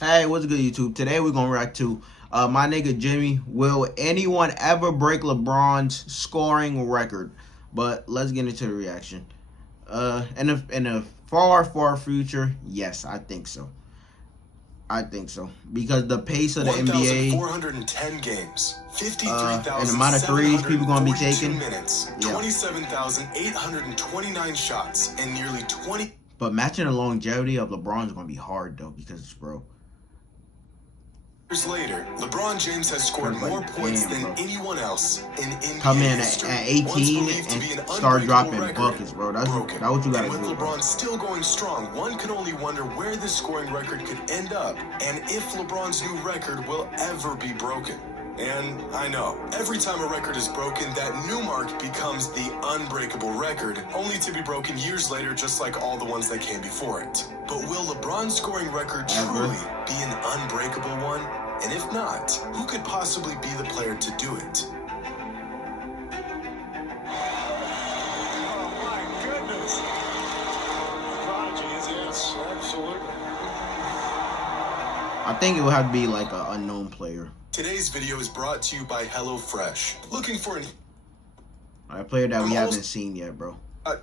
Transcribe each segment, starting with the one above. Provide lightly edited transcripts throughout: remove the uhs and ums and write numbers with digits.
Hey, what's good, YouTube? Today we're gonna react to my nigga Jimmy. Will anyone ever break LeBron's scoring record? But let's get into the reaction. In a far future, yes, I think so. Because the pace of the NBA, 1,410 games, 53,742 and the amount of threes people gonna be taking, minutes, 27,829 shots, and nearly 20. But matching the longevity of LeBron is gonna be hard though, because bro. Years later, LeBron James has scored more points than anyone else in NBA Come in history. at 18 and start dropping buckets, bro. That's what you gotta do. With LeBron still going strong, one can only wonder where this scoring record could end up, and if LeBron's new record will ever be broken. And I know, every time a record is broken, that new mark becomes the unbreakable record, only to be broken years later, just like all the ones that came before it. But will LeBron's scoring record truly be an unbreakable one? And if not, who could possibly be the player to do it? Oh my goodness. Prodigy, yes, absolutely. I think it would have to be like an unknown player. Today's video is brought to you by HelloFresh. Looking for a player that we haven't seen yet, bro. Back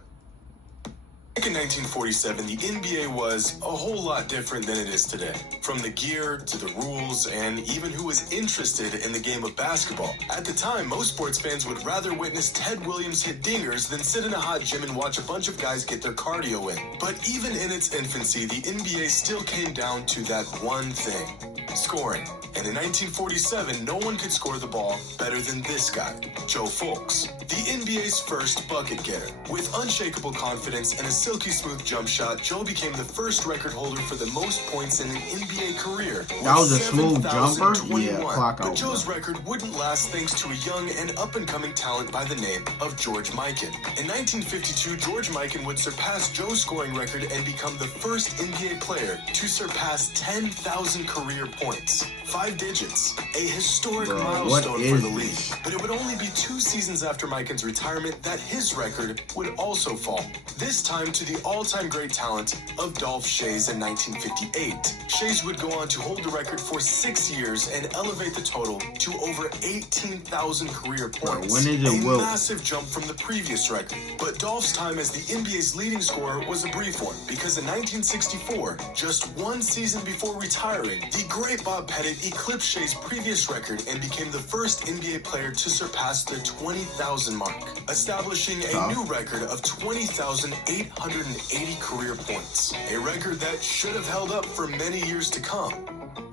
in 1947, the NBA was a whole lot different than it is today. From the gear to the rules and even who was interested in the game of basketball. At the time, most sports fans would rather witness Ted Williams hit dingers than sit in a hot gym and watch a bunch of guys get their cardio in. But even in its infancy, the NBA still came down to that one thing: scoring. And in 1947, no one could score the ball better than this guy, Joe Fulks, the NBA's first bucket getter. With unshakable confidence and a silky smooth jump shot, Joe became the first record holder for the most points in an NBA career. That was a smooth jumper? Yeah, clock out. But Joe's record wouldn't last thanks to a young and up-and-coming talent by the name of George Mikan. In 1952, George Mikan would surpass Joe's scoring record and become the first NBA player to surpass 10,000 career points. 5 digits, a historic milestone for the league. But it would only be 2 seasons after Mikan's retirement that his record would also fall. This time to the all-time great talent of Dolph Schayes in 1958. Schayes would go on to hold the record for 6 years and elevate the total to over 18,000 career points. A massive jump from the previous record. But Dolph's time as the NBA's leading scorer was a brief one, because in 1964, just 1 season before retiring, the great Bob Pettit eclipsed Schayes' previous record and became the first NBA player to surpass the 20,000 mark, establishing a new record of 20,880 career points. A record that should have held up for many years to come,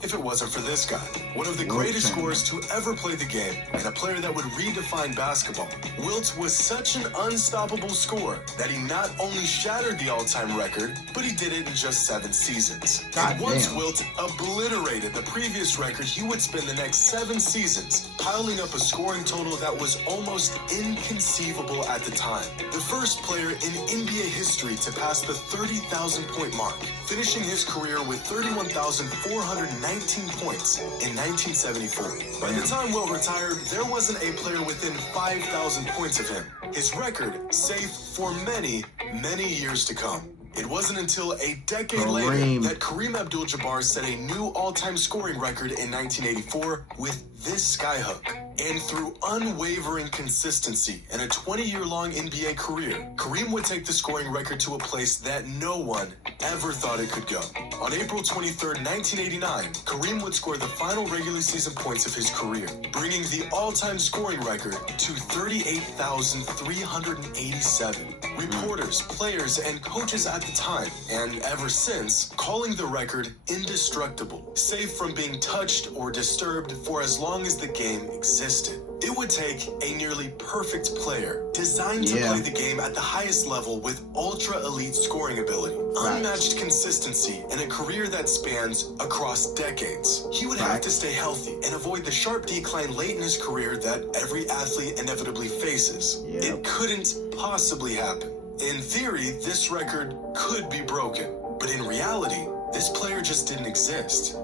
if it wasn't for this guy. One of the greatest scorers to ever play the game, and a player that would redefine basketball. Wilt was such an unstoppable scorer that he not only shattered the all-time record, but he did it in just 7 seasons. And once Wilt obliterated the previous record, he would spend the next 7 seasons piling up a scoring total that was almost inconceivable at the time. The first player in NBA history to pass the 30,000 point mark, finishing his career with 31,419 points in 1974. By the time Wilt retired, there wasn't a player within 5,000 points of him. His record safe for many, many years to come. It wasn't until a decade later that Kareem Abdul-Jabbar set a new all-time scoring record in 1984 with this skyhook. And through unwavering consistency and a 20-year-long NBA career, Kareem would take the scoring record to a place that no one ever thought it could go. On April 23rd, 1989, Kareem would score the final regular season points of his career, bringing the all-time scoring record to 38,387. Reporters, players, and coaches at the time, and ever since, calling the record indestructible, safe from being touched or disturbed for as long as the game existed. It would take a nearly perfect player designed to play the game at the highest level with ultra-elite scoring ability, unmatched consistency, and a career that spans across decades. He would have to stay healthy and avoid the sharp decline late in his career that every athlete inevitably faces. It couldn't possibly happen. In theory, this record could be broken, but in reality, this player just didn't exist.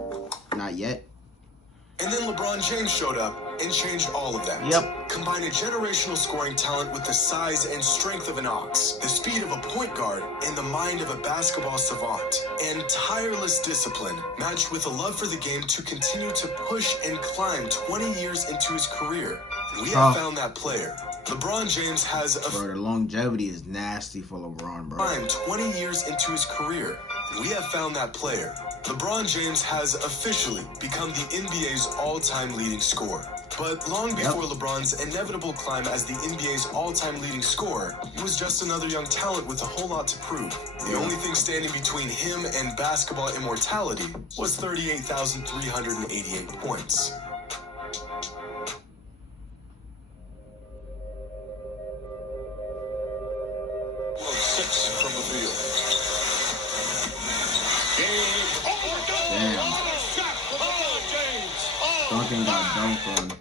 Not yet. And then LeBron James showed up and changed all of that. Yep. Combine a generational scoring talent with the size and strength of an ox, the speed of a point guard, and the mind of a basketball savant, and tireless discipline matched with a love for the game to continue to push and climb 20 years into his career. And we have found that player. LeBron James has Bro, the longevity is nasty for LeBron, bro. 20 years into his career. And we have found that player. LeBron James has officially become the NBA's all-time leading scorer. But long before LeBron's inevitable climb as the NBA's all-time leading scorer, he was just another young talent with a whole lot to prove. The only thing standing between him and basketball immortality was 38,388 points. Six from the field. Damn. Duncan got dunked on.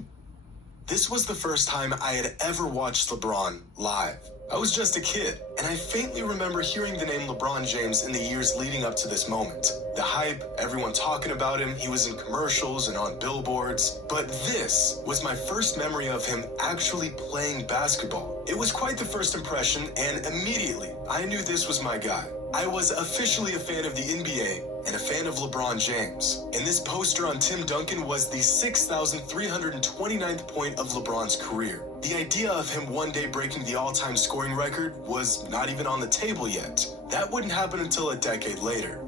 This was the first time I had ever watched LeBron live. I was just a kid, and I faintly remember hearing the name LeBron James in the years leading up to this moment. The hype, everyone talking about him, he was in commercials and on billboards. But this was my first memory of him actually playing basketball. It was quite the first impression, and immediately I knew this was my guy. I was officially a fan of the NBA and a fan of LeBron James. And this poster on Tim Duncan was the 6,329th point of LeBron's career. The idea of him one day breaking the all-time scoring record was not even on the table yet. That wouldn't happen until a decade later.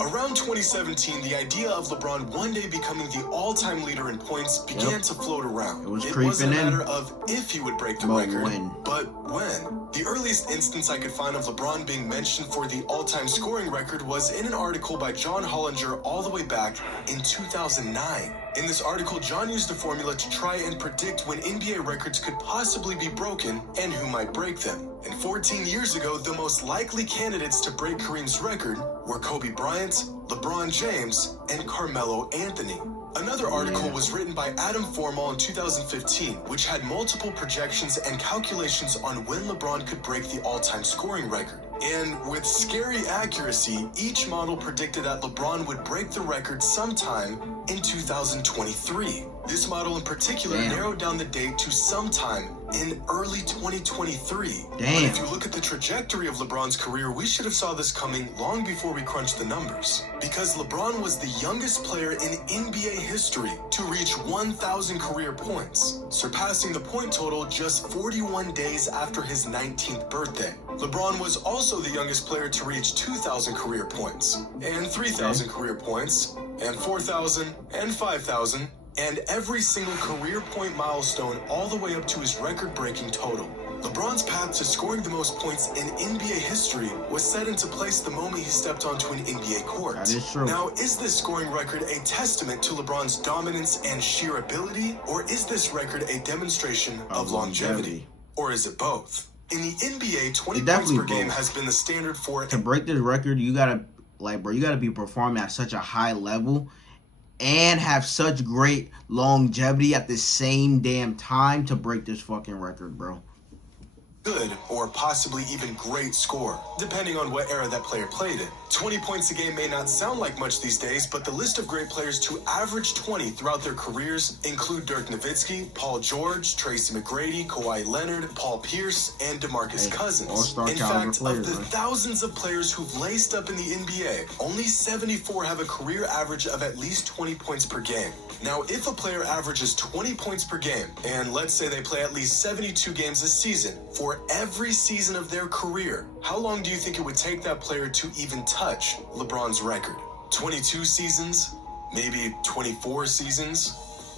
Around 2017, the idea of LeBron one day becoming the all-time leader in points began to float around. It was It creeping wasn't a in. matter of if he would break the But record, when. but when. The earliest instance I could find of LeBron being mentioned for the all-time scoring record was in an article by John Hollinger all the way back in 2009. In this article, John used a formula to try and predict when NBA records could possibly be broken and who might break them. And 14 years ago, the most likely candidates to break Kareem's record were Kobe Bryant, LeBron James, and Carmelo Anthony. Another article was written by Adam Formal in 2015, which had multiple projections and calculations on when LeBron could break the all-time scoring record. And with scary accuracy, each model predicted that LeBron would break the record sometime in 2023. This model in particular narrowed down the date to sometime in early 2023. But if you look at the trajectory of LeBron's career, we should have saw this coming long before we crunched the numbers. Because LeBron was the youngest player in NBA history to reach 1,000 career points, surpassing the point total just 41 days after his 19th birthday. LeBron was also the youngest player to reach 2,000 career points, and 3,000 career points, and 4,000, and 5,000, and every single career point milestone all the way up to his record-breaking total. LeBron's path to scoring the most points in NBA history was set into place the moment he stepped onto an NBA court. That is true. Now, is this scoring record a testament to LeBron's dominance and sheer ability, or is this record a demonstration of longevity? Or is it both? In the NBA, 20 points per game has been the standard for... To break this record, you gotta, you gotta be performing at such a high level and have such great longevity at the same damn time to break this fucking record, bro. Good or possibly even great score, depending on what era that player played in. 20 points a game may not sound like much these days, but the list of great players to average 20 throughout their careers include Dirk Nowitzki, Paul George, Tracy McGrady, Kawhi Leonard, Paul Pierce, and DeMarcus Cousins. All-star In caliber fact, players, of the right? thousands of players who've laced up in the NBA, only 74 have a career average of at least 20 points per game. Now, if a player averages 20 points per game, and let's say they play at least 72 games a season, for every season of their career, how long do you think it would take that player to even touch LeBron's record? 22 seasons? Maybe 24 seasons?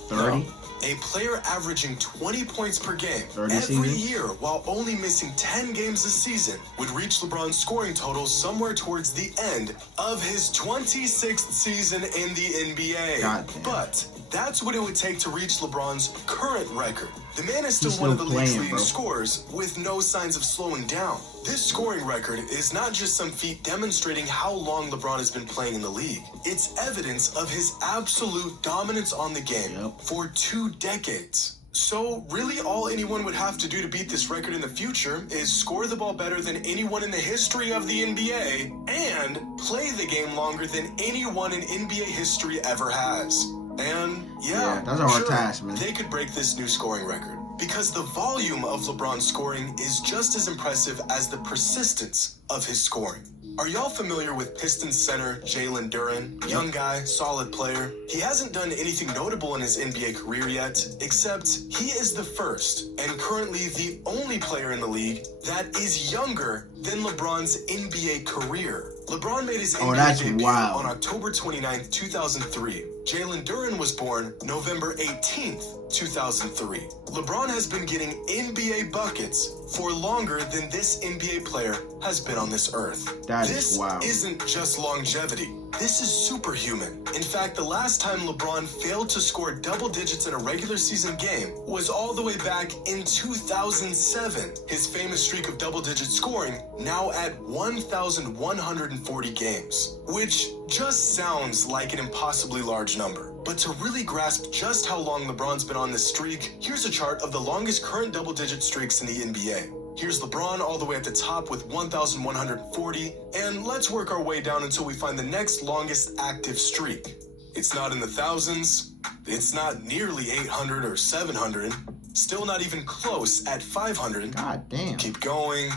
30? No. A player averaging 20 points per game 30 every seasons? year while only missing 10 games a season would reach LeBron's scoring total somewhere towards the end of his 26th season in the NBA. Goddamn. But that's what it would take to reach LeBron's current record. The man is still He's one of still the league's playing, leading bro. scorers with no signs of slowing down. This scoring record is not just some feat demonstrating how long LeBron has been playing in the league. It's evidence of his absolute dominance on the game for 2 decades. So really all anyone would have to do to beat this record in the future is score the ball better than anyone in the history of the NBA and play the game longer than anyone in NBA history ever has. And yeah, that's a hard task, man. They could break this new scoring record because the volume of LeBron's scoring is just as impressive as the persistence of his scoring. Are y'all familiar with Pistons center Jalen Duren? Young guy, solid player. He hasn't done anything notable in his NBA career yet, except he is the first and currently the only player in the league that is younger than LeBron's NBA career. LeBron made his NBA debut on October 29th, 2003. Jalen Duren was born November 18th, 2003. LeBron has been getting NBA buckets for longer than this NBA player has been on this earth. This isn't just longevity. This is superhuman. In fact, the last time LeBron failed to score double digits in a regular season game was all the way back in 2007. His famous streak of double-digit scoring now at 1,140 games, which just sounds like an impossibly large number. But to really grasp just how long LeBron's been on this streak, here's a chart of the longest current double-digit streaks in the NBA. Here's LeBron all the way at the top with 1,140, and let's work our way down until we find the next longest active streak. It's not in the thousands, it's not nearly 800 or 700, still not even close at 500. God damn. Keep going,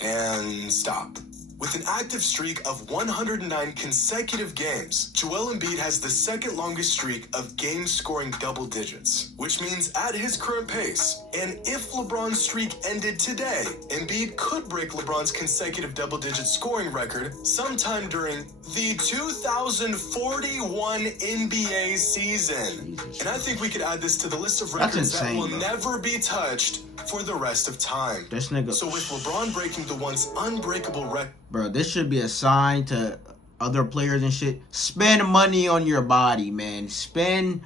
and stop. With an active streak of 109 consecutive games, Joel Embiid has the second longest streak of games scoring double digits, which means at his current pace, and if LeBron's streak ended today, Embiid could break LeBron's consecutive double-digit scoring record sometime during the 2041 NBA season. And I think we could add this to the list of records that will never be touched for the rest of time. This nigga. So with LeBron breaking the once unbreakable record, bro, this should be a sign to other players and shit. Spend money on your body, man. Spend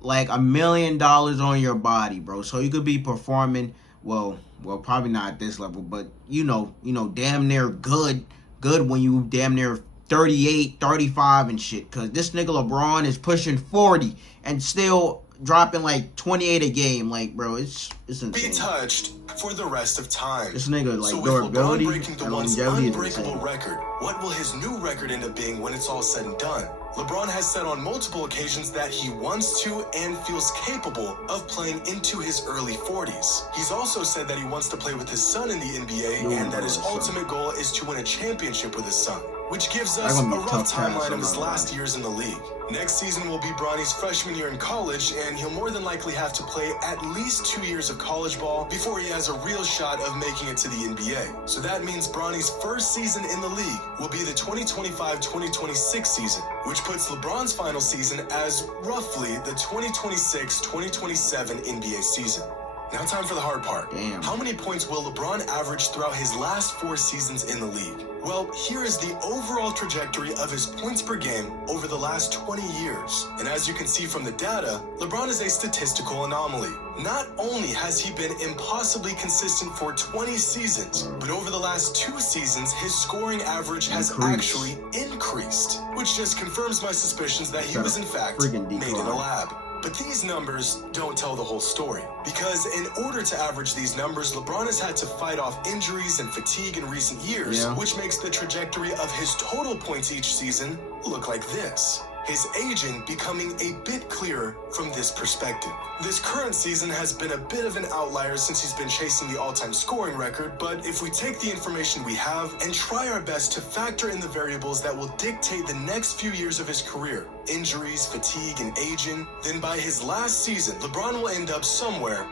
like $1 million on your body, bro, so you could be performing well, probably not at this level, but you know, damn near good when you damn near 38, 35 and shit. Cause this nigga LeBron is pushing 40 and still dropping like 28 a game. Like, bro, it's insane. Be touched for the rest of time. This nigga, like, so durability with LeBron breaking the and once longevity unbreakable record, what will his new record end up being when it's all said and done? LeBron has said on multiple occasions that he wants to and feels capable of playing into his early 40s. He's also said that he wants to play with his son in the NBA and that his ultimate goal is to win a championship with his son, which gives us a rough timeline of his last years in the league. Next season will be Bronny's freshman year in college, and he'll more than likely have to play at least 2 years of college ball before he has a real shot of making it to the NBA. So that means Bronny's first season in the league will be the 2025-2026 season, which puts LeBron's final season as roughly the 2026-2027 NBA season. Now time for the hard part. Damn. How many points will LeBron average throughout his last 4 seasons in the league? Well, here is the overall trajectory of his points per game over the last 20 years. And as you can see from the data, LeBron is a statistical anomaly. Not only has he been impossibly consistent for 20 seasons, but over the last 2 seasons, his scoring average has actually increased, which just confirms my suspicions that he was in fact made in a lab. But these numbers don't tell the whole story, because in order to average these numbers, LeBron has had to fight off injuries and fatigue in recent years, which makes the trajectory of his total points each season look like this. His aging becoming a bit clearer from this perspective. This current season has been a bit of an outlier since he's been chasing the all-time scoring record, but if we take the information we have and try our best to factor in the variables that will dictate the next few years of his career, injuries, fatigue, and aging, then by his last season, LeBron will end up somewhere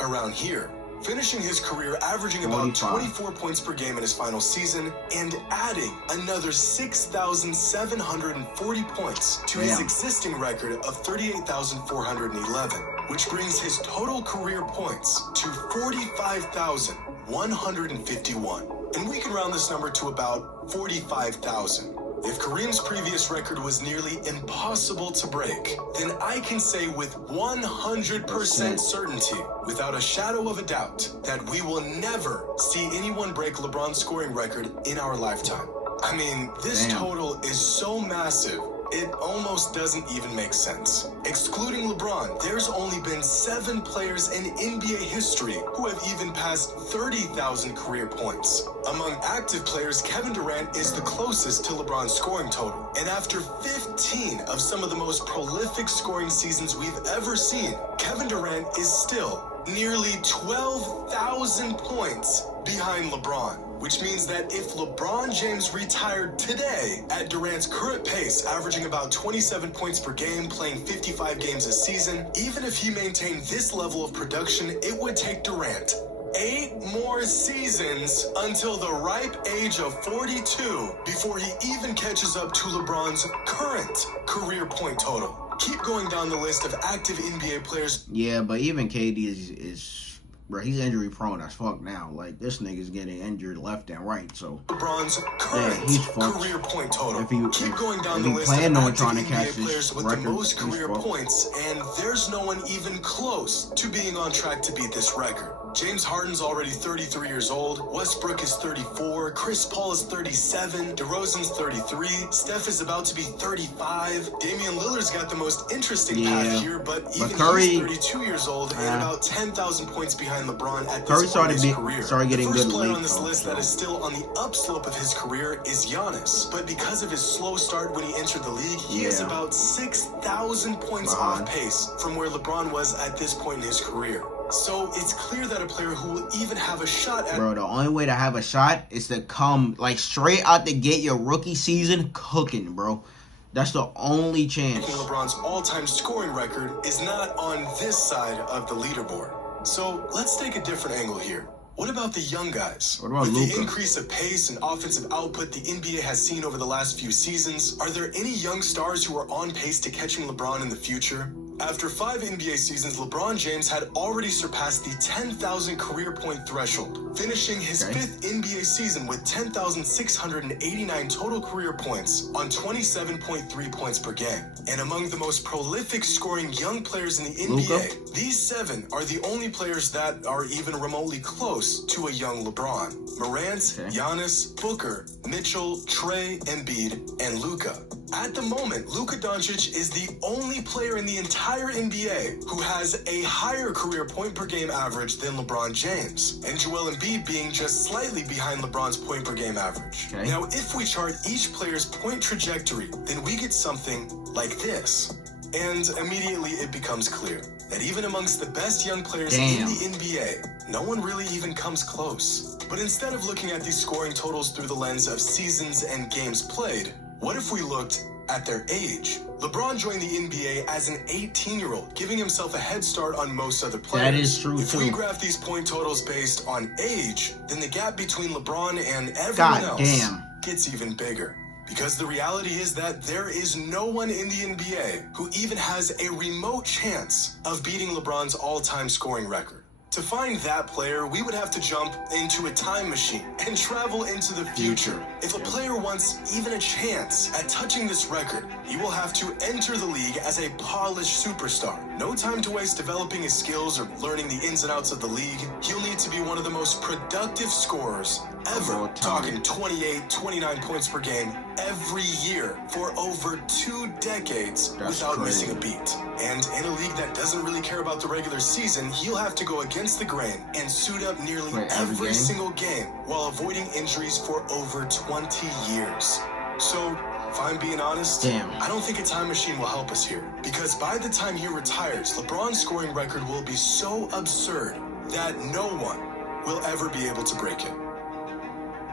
around here, finishing his career averaging about 24 points per game in his final season and adding another 6,740 points to his existing record of 38,411, which brings his total career points to 45,151. And we can round this number to about 45,000. If Kareem's previous record was nearly impossible to break, then I can say with 100% certainty, without a shadow of a doubt, that we will never see anyone break LeBron's scoring record in our lifetime. I mean, this total is so massive It almost doesn't even make sense. Excluding LeBron, there's only been 7 players in NBA history who have even passed 30,000 career points. Among active players, Kevin Durant is the closest to LeBron's scoring total. And after 15 of some of the most prolific scoring seasons we've ever seen, Kevin Durant is still nearly 12,000 points behind LeBron, which means that if LeBron James retired today at Durant's current pace, averaging about 27 points per game, playing 55 games a season, even if he maintained this level of production, it would take Durant 8 more seasons until the ripe age of 42 before he even catches up to LeBron's current career point total. Keep going down the list of active NBA players. Yeah, but even KD is bro, he's injury prone as fuck now. Like, this nigga's getting injured left and right. So LeBron's current career point total. Keep going down the list of active NBA players with the most career points, and there's no one even close to being on track to beat this record. James Harden's already 33 years old, Westbrook is 34, Chris Paul is 37, DeRozan's 33, Steph is about to be 35, Damian Lillard's got the most interesting path here, but even Curry, he's 32 years old and about 10,000 points behind LeBron at Curry this point in his career. Started getting the first good player late, on this list that is still on the upslope of his career is Giannis, but because of his slow start when he entered the league, he is about 6,000 points off pace from where LeBron was at this point in his career. So it's clear that a player who will even have a shot at... Bro, the only way to have a shot is to come, like, straight out the gate your rookie season cooking, bro. That's the only chance. LeBron's all-time scoring record is not on this side of the leaderboard. So let's take a different angle here. What about the young guys? What about With Luka? the increase of pace and offensive output the NBA has seen over the last few seasons, are there any young stars who are on pace to catching LeBron in the future? After 5 NBA seasons, LeBron James had already surpassed the 10,000 career point threshold, finishing his 5th NBA season with 10,689 total career points on 27.3 points per game. And among the most prolific scoring young players in the NBA, these 7 are the only players that are even remotely close to a young LeBron. Morant, Giannis, Booker, Mitchell, Trey, Embiid, and Luka. At the moment, Luka Doncic is the only player in the entire NBA who has a higher career point per game average than LeBron James, and Joel Embiid being just slightly behind LeBron's point per game average. Now, if we chart each player's point trajectory, then we get something like this. And immediately it becomes clear that even amongst the best young players in the NBA, no one really even comes close. But instead of looking at these scoring totals through the lens of seasons and games played, what if we looked at their age? LeBron joined the NBA as an 18-year-old, giving himself a head start on most other players. That is true, If we graph these point totals based on age, then the gap between LeBron and everyone else gets even bigger. Because the reality is that there is no one in the NBA who even has a remote chance of beating LeBron's all-time scoring record. To find that player, we would have to jump into a time machine and travel into the future. If a player wants even a chance at touching this record, he will have to enter the league as a polished superstar. No time to waste developing his skills or learning the ins and outs of the league. He'll need to be one of the most productive scorers ever, talking 28, 29 points per game every year for over 2 decades without missing a beat. And in a league that doesn't really care about the regular season, he'll have to go against the grain and suit up nearly every single game while avoiding injuries for over 20 years. So, if I'm being honest, I don't think a time machine will help us here. Because by the time he retires, LeBron's scoring record will be so absurd that no one will ever be able to break it.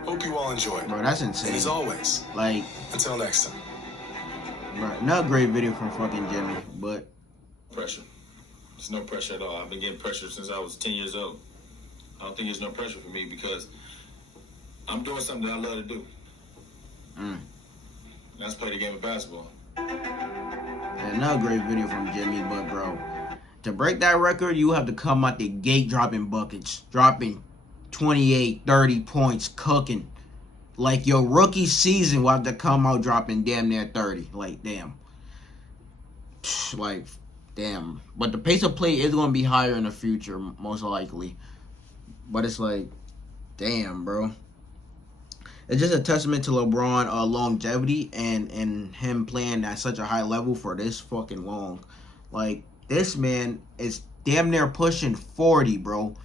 Hope you all enjoy. Bro, that's insane. And as always, like, until next time. Bro, another great video from fucking Jimmy, but pressure. There's no pressure at all. I've been getting pressure since I was 10 years old. I don't think there's no pressure for me because I'm doing something that I love to do. And that's play the game of basketball. Another great video from Jimmy, but bro, to break that record, you have to come out the gate dropping buckets, dropping 28, 30 points, cooking. Like, your rookie season will have to come out dropping damn near 30. Like, damn. Like, damn. But the pace of play is going to be higher in the future, most likely. But it's like, damn, bro. it's just a testament to LeBron longevity and him playing at such a high level for this fucking long. Like, this man is damn near pushing 40, bro.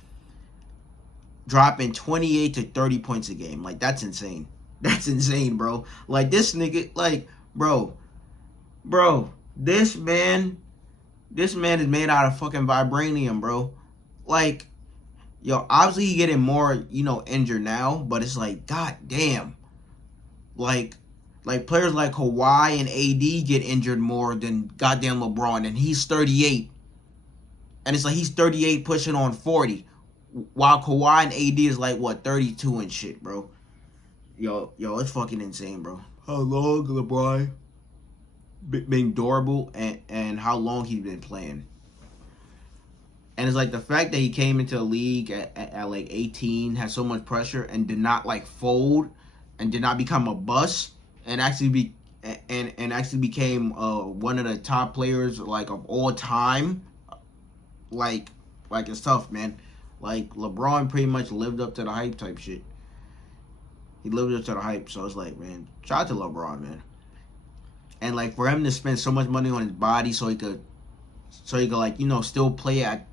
Dropping 28 to 30 points a game. Like, that's insane. That's insane, bro. Like, this nigga, like, bro, this man is made out of fucking vibranium, bro. Like, yo, obviously he getting more, injured now, but it's like, god damn. Like players like Kawhi and AD get injured more than goddamn LeBron, and he's 38. And it's like he's 38 pushing on 40. While Kawhi and AD is like, what, 32 and shit, bro. Yo, it's fucking insane, bro. How long LeBron been durable and how long he's been playing. And it's like the fact that he came into the league at like 18, had so much pressure, and did not like fold and did not become a bust, and actually became one of the top players like of all time. Like it's tough, man. Like, LeBron pretty much lived up to the hype type shit. He lived up to the hype, so it's like, man, shout out to LeBron, man. And like for him to spend so much money on his body so he could like, still play at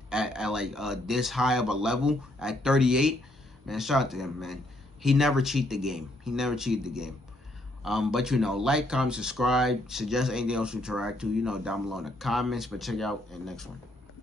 like this high of a level at 38, man, shout out to him, man. He never cheat the game. But like, comment, subscribe, suggest anything else we interact to, down below in the comments. But check out the next one.